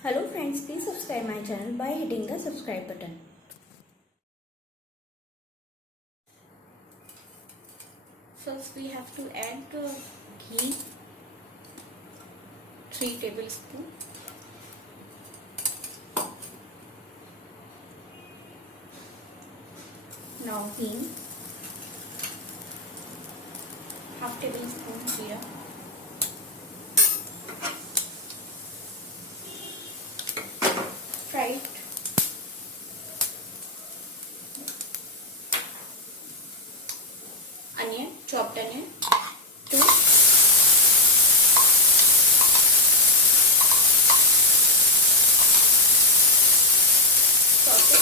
Hello friends, please subscribe my channel by hitting the subscribe button. First we have to add ghee, 3 tablespoons. Now hain, half tablespoon here. Fried onion, chopped onion, 2. Saute.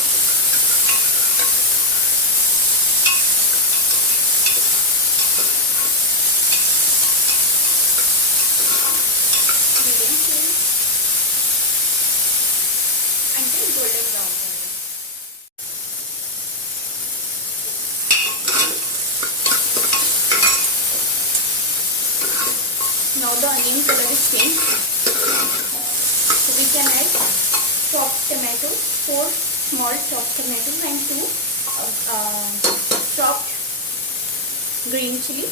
Medium flame until golden brown color. Now the onion color is changed, so we can add chopped tomatoes, 4 small chopped tomatoes and 2 chopped green chili.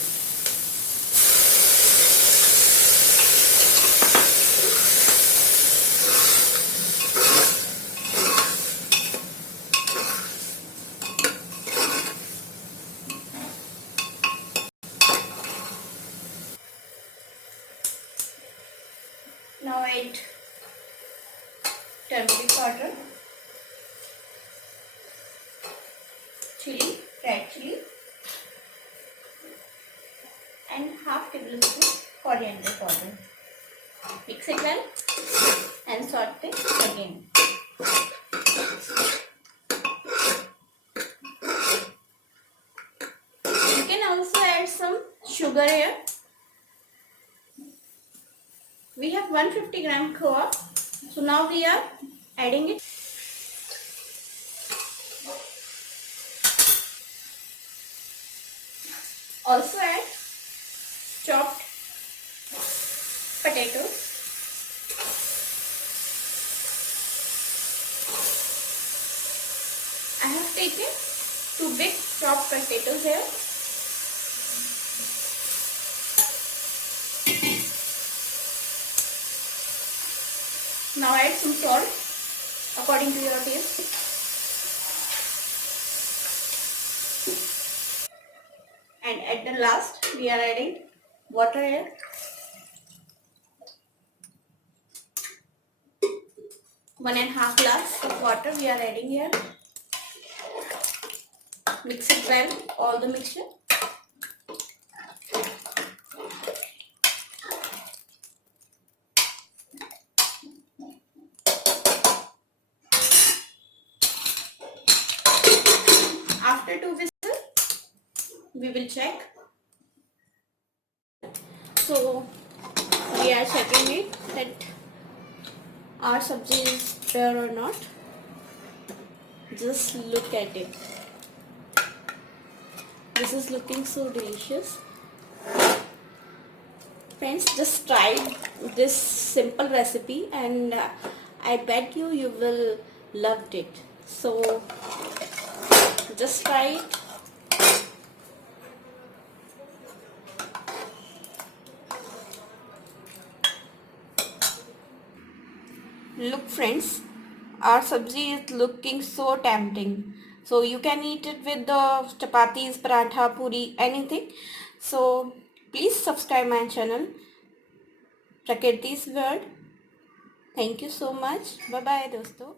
Now add turmeric powder, chili, red chili, and half tablespoon coriander powder. Mix it well and saute again. You can also add some sugar here. We have 150 gram khoya, so now we are adding it. Also add chopped potatoes. I have taken 2 big chopped potatoes here. Now add some salt according to your taste. And at the last we are adding water here. One and a half glass of water we are adding here. Mix it well, all the mixture. After 2 whistles, we will check. So we are checking it that our sabzi is there or not. Just look at it. This is looking so delicious. Friends, just try this simple recipe and I bet you will love it. So just try it. Look friends, our sabzi is looking so tempting. So you can eat it with the chapatis, paratha, puri, anything. So please subscribe my channel, Prakrati's World. Thank you so much. Bye bye dosto.